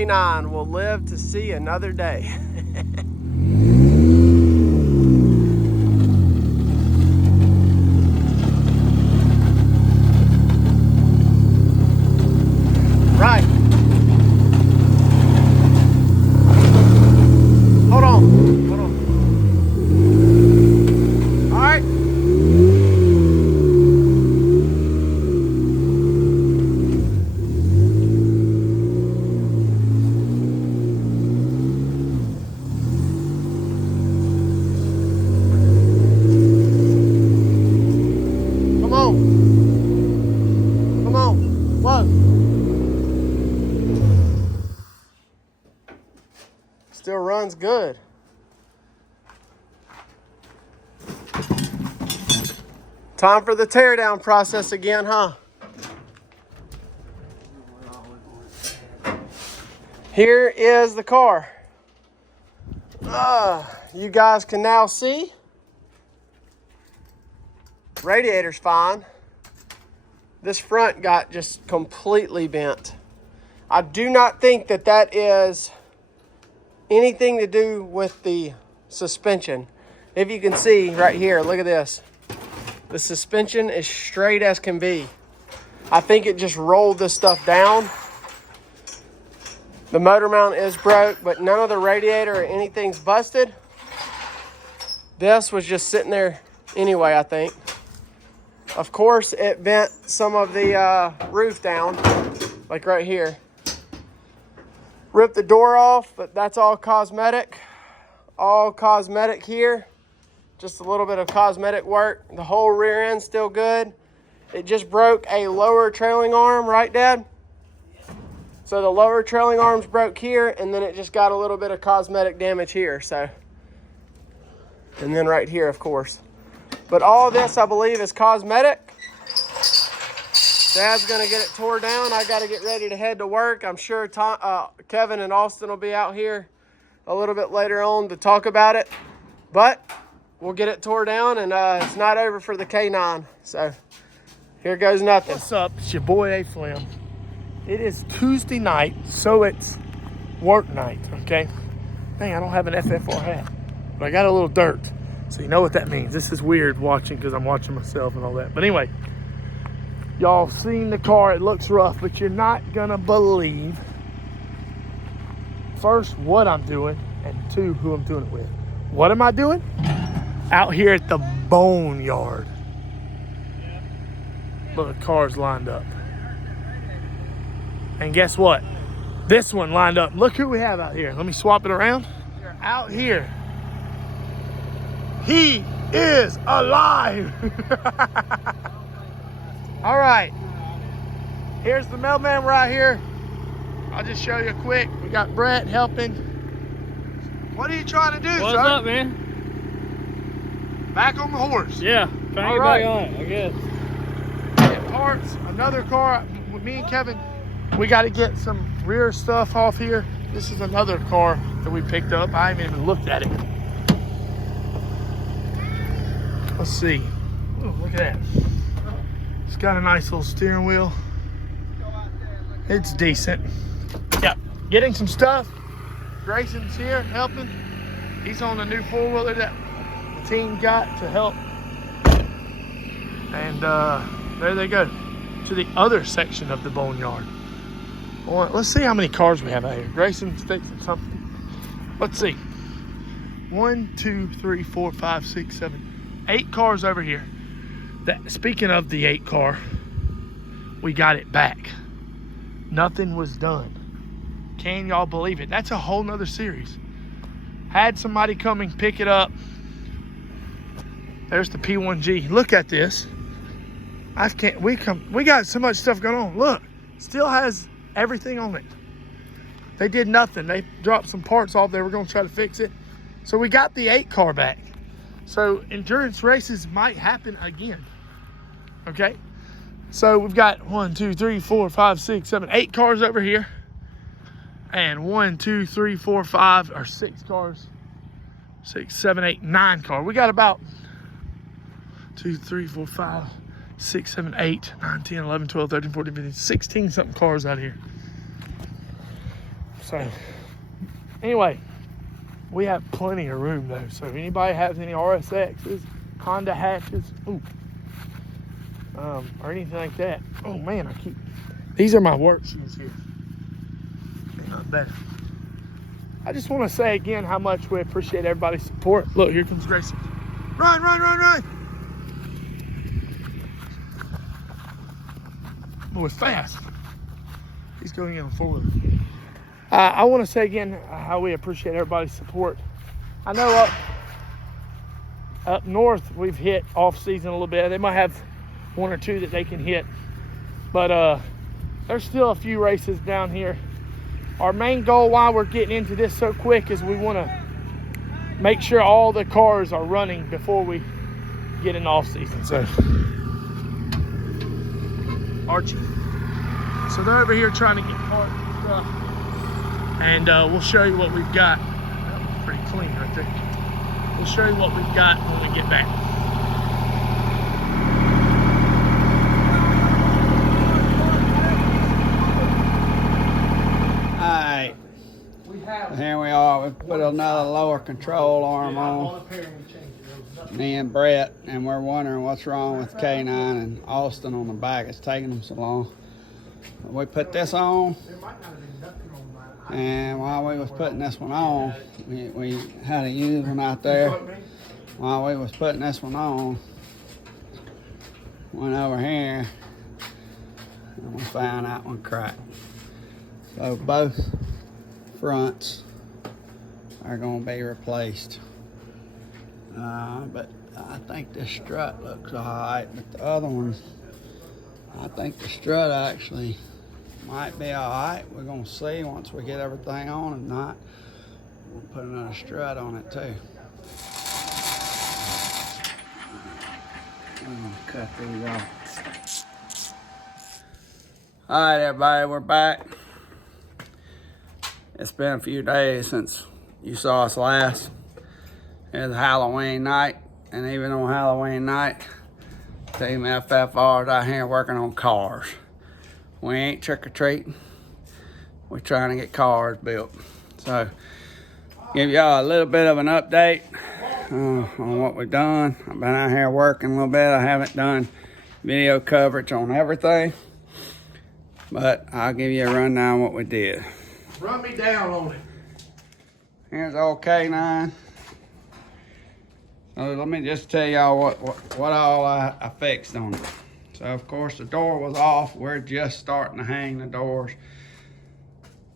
K9 will live to see another day. Right. Hold on. Hold on. All right. Come on. Come on. Whoa. Still runs good. Time for the teardown process again, huh? Here is the car. You guys can now see. Radiator's fine. This front got just completely bent. I do not think that that is anything to do with the suspension. If you can see right here, look at this. The suspension is straight as can be. I think it just rolled this stuff down. The motor mount is broke, but none of the radiator or anything's busted. This was just sitting there anyway, I think. Of course, it bent some of the roof down, like right here. Ripped the door off, but that's all cosmetic. All cosmetic here. Just a little bit of cosmetic work. The whole rear end's still good. It just broke a lower trailing arm, right, Dad? So the lower trailing arm's broke here, and then it just got a little bit of cosmetic damage here, so. And then right here, of course. But all of this, I believe, is cosmetic. Dad's gonna get it tore down. I gotta get ready to head to work. I'm sure Kevin and Austin will be out here a little bit later on to talk about it. But we'll get it tore down, and it's not over for the K9. So here goes nothing. What's up? It's your boy A Flim. It is Tuesday night, so it's work night, okay? Dang, I don't have an FFR hat, but I got a little dirt. So you know what that means. This is weird watching because I'm watching myself and all that. But anyway, y'all seen the car. It looks rough, but you're not gonna believe, first, what I'm doing, and two, who I'm doing it with. What am I doing? Out here at the boneyard. Look, the car's lined up. And guess what? This one lined up. Look who we have out here. Let me swap it around. Out here. He is alive. All right. Here's the mailman right here. I'll just show you quick. We got Brett helping. What are you trying to do, What's son? up, man? Back on the horse. Yeah, trying to get back on it, I guess. Get parts, another car. With me and Kevin, we got to get some rear stuff off here. This is another car that we picked up. I haven't even looked at it. Let's see. Ooh, look at that. It's got a nice little steering wheel. It's decent. Yeah, getting some stuff. Grayson's here helping. He's on the new four-wheeler that the team got to help. And there they go to the other section of the boneyard. Well, let's see how many cars we have out here. Grayson's fixing something. Let's see. 1, 2, 3, 4, 5, 6, 7, 8 cars over here. Speaking of the 8 car, we got it back. Nothing was done. Can y'all believe it? That's a whole nother series. Had somebody come and pick it up. There's the P1G. Look at this. We got so much stuff going on. Look, still has everything on it. They did nothing. They dropped some parts off. They were going to try to fix it. So we got the 8 car back. So endurance races might happen again. Okay? So we've got 1, 2, 3, 4, 5, 6, 7, 8 cars over here. And 1, 2, 3, 4, 5, or 6 cars. 6, 7, 8, 9 cars. We got about 2, 3, 4, 5, 6, 7, 8, 9, 10, 11, 12, 13, 14, 15, 16 something cars out here. So anyway, we have plenty of room though. So if anybody has any RSXs, Honda hatches, or anything like that. Oh man, these are my work shoes here. They're not better. I just want to say again how much we appreciate everybody's support. Look, here comes Gracie. Run, run, run, run. Oh, it's fast. He's going in forward. I want to say again how we appreciate everybody's support. I know up north we've hit off season a little bit. They might have one or two that they can hit, but there's still a few races down here. Our main goal why we're getting into this so quick is we want to make sure all the cars are running before we get in off season. So Archie. So they're over here trying to get parts and stuff. And we'll show you what we've got. That was pretty clean right there. We'll show you what we've got when we get back. Alright, here we are. We put another lower control arm on. Me and Brett, and we're wondering what's wrong with K9 and Austin on the back. It's taking them so long. We put this on, and while we was putting this one on, we had a used one out there. While we was putting this one on, went over here, and we found that one cracked. So both fronts are going to be replaced. But I think this strut looks all right, but the other one, I think the strut actually might be all right. We're going to see once we get everything on. If not, we'll put another strut on it too. I'm going to cut these off. All right, everybody, we're back. It's been a few days since you saw us last. It was Halloween night, and even on Halloween night, Team FFR is out here working on cars. We ain't trick-or-treating. We're trying to get cars built. So, give y'all a little bit of an update on what we've done. I've been out here working a little bit. I haven't done video coverage on everything, but I'll give you a rundown of what we did. Run me down on it. Here's old K9. So let me just tell y'all what all I fixed on it. So of course the door was off. We're just starting to hang the doors.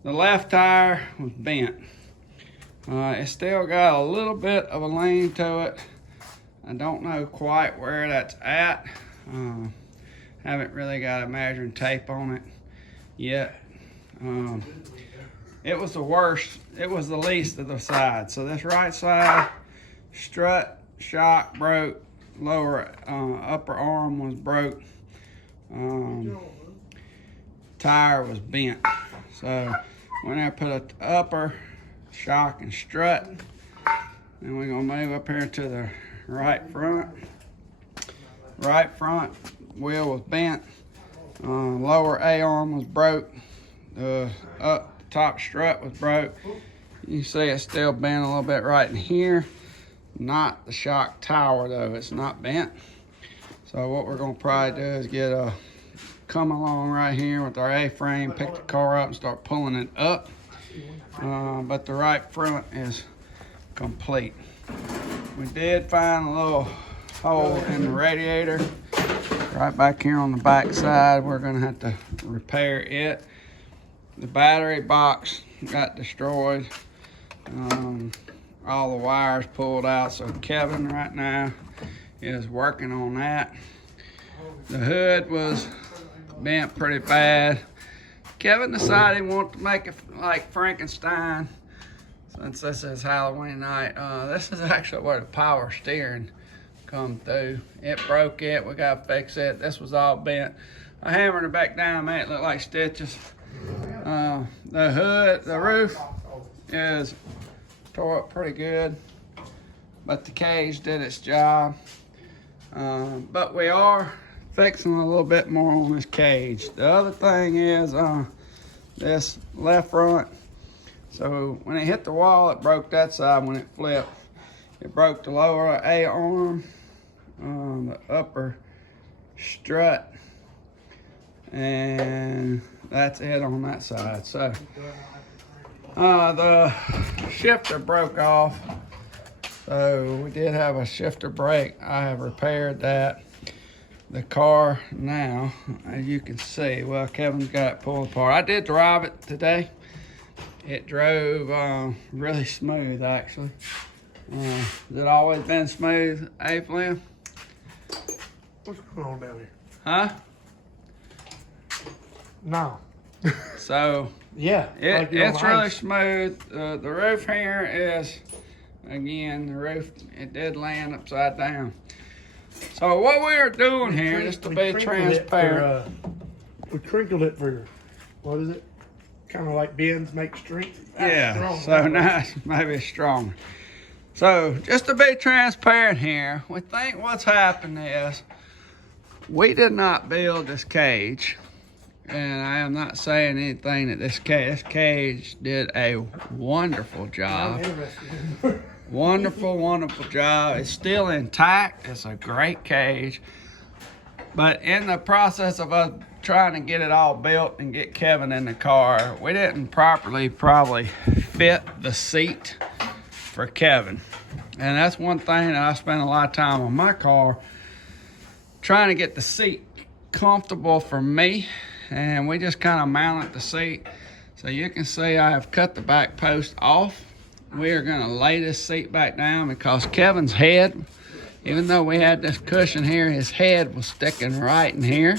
The left tire was bent. It still got a little bit of a lean to it. I don't know quite where that's at. Haven't really got a measuring tape on it yet. It was the worst. It was the least of the sides. So this right side strut shock broke, lower upper arm was broke, tire was bent. So when I put an upper shock and strut, then we're gonna move up here to the right front. Right front wheel was bent, lower A arm was broke, up top strut was broke. You can see it's still bent a little bit right in here. Not the shock tower though, it's not bent. So what we're gonna probably do is come along right here with our A-frame, pick the car up and start pulling it up. But the right front is complete. We did find a little hole in the radiator right back here on the back side. We're gonna have to repair it. The battery box got destroyed. All the wires pulled out, so Kevin right now is working on that. The hood was bent pretty bad. Kevin decided he wanted to make it like Frankenstein. Since this is Halloween night, this is actually where the power steering come through. It broke it, we gotta fix it. This was all bent. I hammered it back down, made it look like stitches. The hood, the roof is tore up pretty good, but the cage did its job. But we are fixing a little bit more on this cage. The other thing is this left front So when it hit the wall, it broke that side when it flipped. It broke the lower A arm, the upper strut, and that's it on that side. So the shifter broke off. So we did have a shifter break. I have repaired that. The car now, as you can see, well, Kevin's got it pulled apart. I did drive it today. It drove really smooth, actually. Has it always been smooth, Fleming? What's going on down here? Huh? No. So, Yeah. it's really smooth. The roof here is, again, the roof, it did land upside down. So what we're doing here, just to be transparent. We crinkled it for, what is it? Kind of like bends make strength. Yeah, so now it's maybe stronger. So just to be transparent here, we think what's happened is we did not build this cage. And I am not saying anything that this cage did a wonderful job. Wonderful, wonderful job. It's still intact. It's a great cage. But in the process of us trying to get it all built and get Kevin in the car, we didn't properly probably fit the seat for Kevin. And that's one thing that I spent a lot of time on my car, trying to get the seat comfortable for me. And we just kind of mounted the seat. So you can see I have cut the back post off. We are gonna lay this seat back down because Kevin's head, even though we had this cushion here, his head was sticking right in here.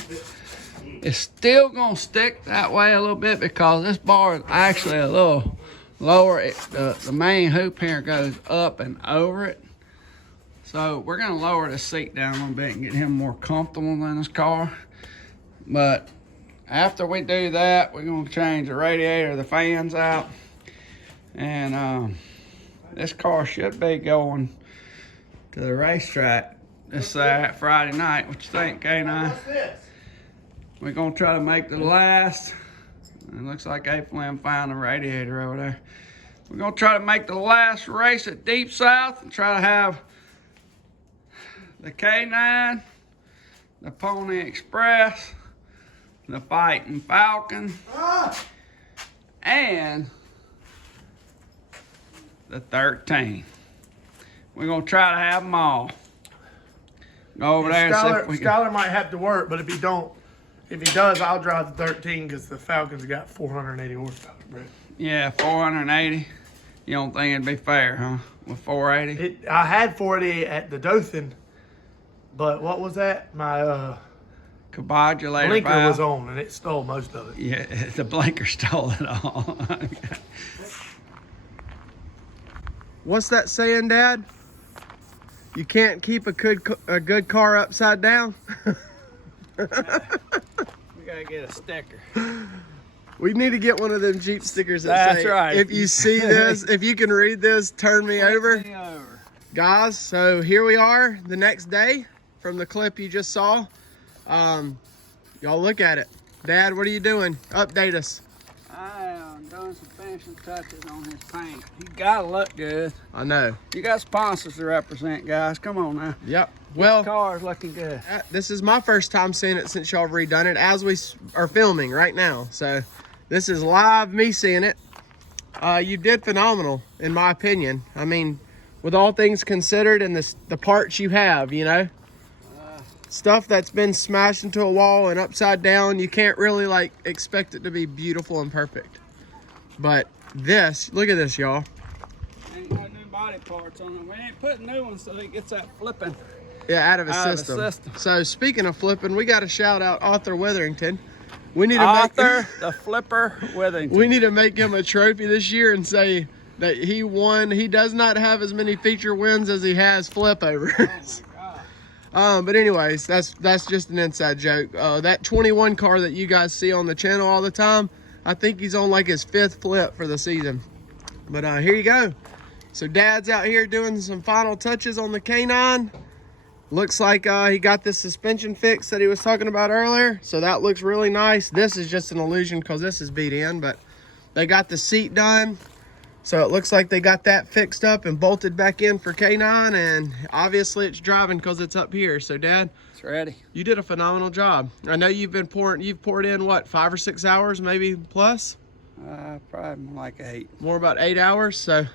It's still gonna stick that way a little bit because this bar is actually a little lower. The main hoop here goes up and over it. So we're gonna lower the seat down a little bit and get him more comfortable in this car. But after we do that, we're gonna change the radiator, the fans out. And this car should be going to the racetrack this Friday night. What you think, K9? What's this? We're gonna try to make the last. It looks like Fleming found a radiator over there. We're gonna try to make the last race at Deep South and try to have the K9, the Pony Express, the Fighting Falcon, and the 13. We're gonna try to have them all. Go over there and see if we can. Skylar might have to work, but if he does, I'll drive the 13 because the Falcon's got 480 horsepower, bro. Yeah, 480. You don't think it'd be fair, huh? With 480? I had 480 at the Dothan, but what was that? My Cabodulator blinker valve was on and it stole most of it. Yeah, the blinker stole it all. What's that saying, Dad? You can't keep a good car upside down? We gotta get a sticker. We need to get one of them Jeep stickers that say, right. If you see this, if you can read this, turn me over. Guys, so here we are the next day from the clip you just saw. Y'all look at it. Dad, what are you doing? Update us. I am doing some finishing touches on his paint. He gotta look good. I know. You got sponsors to represent, guys. Come on now. Yep. Well, the car's looking good. This is my first time seeing it since y'all have redone it as we are filming right now. So this is live me seeing it. You did phenomenal, in my opinion. I mean, with all things considered and the parts you have, you know, stuff that's been smashed into a wall and upside down, you can't really like expect it to be beautiful and perfect. But this, look at this, y'all. Ain't no new body parts on it. We ain't putting new ones so it gets that flipping. Yeah, out of a system. So speaking of flipping, we got to shout out Arthur Witherington. We need to the Flipper Witherington. We need to make him a trophy this year and say that he won. He does not have as many feature wins as he has flip overs. But anyways, that's just an inside joke. That 21 car that you guys see on the channel all the time, I think he's on like his 5th flip for the season. But here you go. So Dad's out here doing some final touches on the K9. Looks like he got this suspension fix that he was talking about earlier. So that looks really nice. This is just an illusion because this is beat in, but they got the seat done. So it looks like they got that fixed up and bolted back in for K9, and obviously it's driving because it's up here. So Dad, It's ready. you did a phenomenal job. I know you've poured in what, 5 or 6 hours, maybe plus? Probably more like 8. More about 8 hours. So,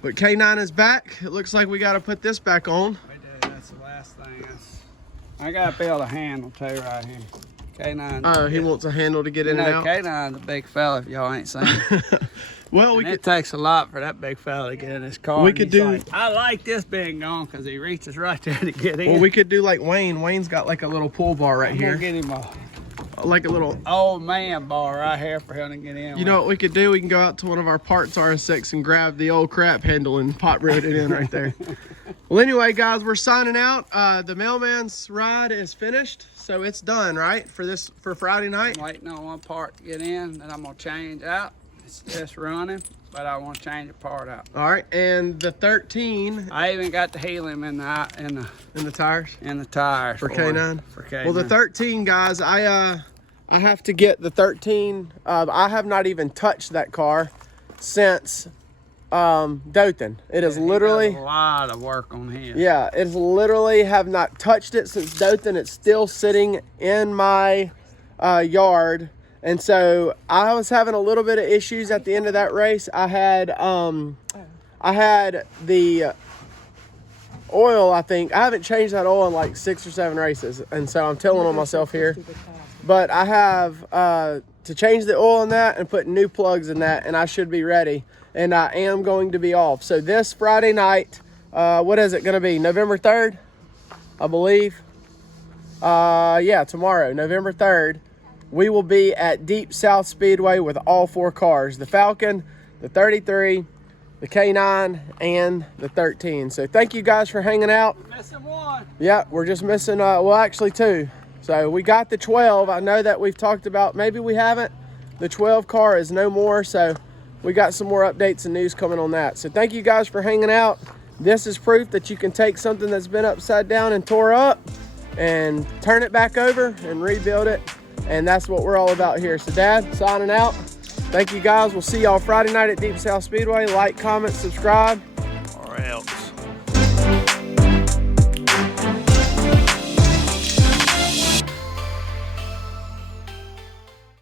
but K9 is back. It looks like we got to put this back on. We do. That's the last thing. I got to build a handle too right here. K9. Oh, he wants a handle to get in and out. K9's a big fella if y'all ain't seen it. Well, It takes a lot for that big fella to get in his car. We and could he's do- like, I like this being gone because he reaches right there to get in. Well, we could do like Wayne. Wayne's got like a little pull bar right I'm gonna here. get him a Like a little, old man bar right here for him to get in. you know what we could do? We can go out to one of our parts RS6 and grab the old crap handle and pot rod it in right there. Well, anyway, guys, we're signing out. The mailman's ride is finished, so it's done, right? For Friday night. I'm waiting on one part to get in that I'm gonna change out. It's just running, but I want to change a part out. All right, and the 13 I even got the helium in the in the tires tires for K9. For K9. Well, the 13, guys, I have to get the 13. I have not even touched that car since Dothan. It is literally a lot of work on him. Yeah, it's literally have not touched it since Dothan. It's still sitting in my yard. And so I was having a little bit of issues at the end of that race. I had the oil, I think. I haven't changed that oil in like 6 or 7 races. And so I'm telling on myself here. But I have to change the oil in that and put new plugs in that, and I should be ready. And I am going to be off. So this Friday night, what is it going to be? November 3rd, I believe. Yeah, tomorrow, November 3rd. We will be at Deep South Speedway with all 4 cars. The Falcon, the 33, the K9, and the 13. So thank you guys for hanging out. Missing one. Yeah, we're just missing, well, actually 2. So we got the 12. I know that we've talked about, maybe we haven't. The 12 car is no more, so we got some more updates and news coming on that. So thank you guys for hanging out. This is proof that you can take something that's been upside down and tore up and turn it back over and rebuild it. And that's what we're all about here. So Dad, signing out. Thank you guys. We'll see y'all Friday night at Deep South Speedway. Like, comment, subscribe. Or else.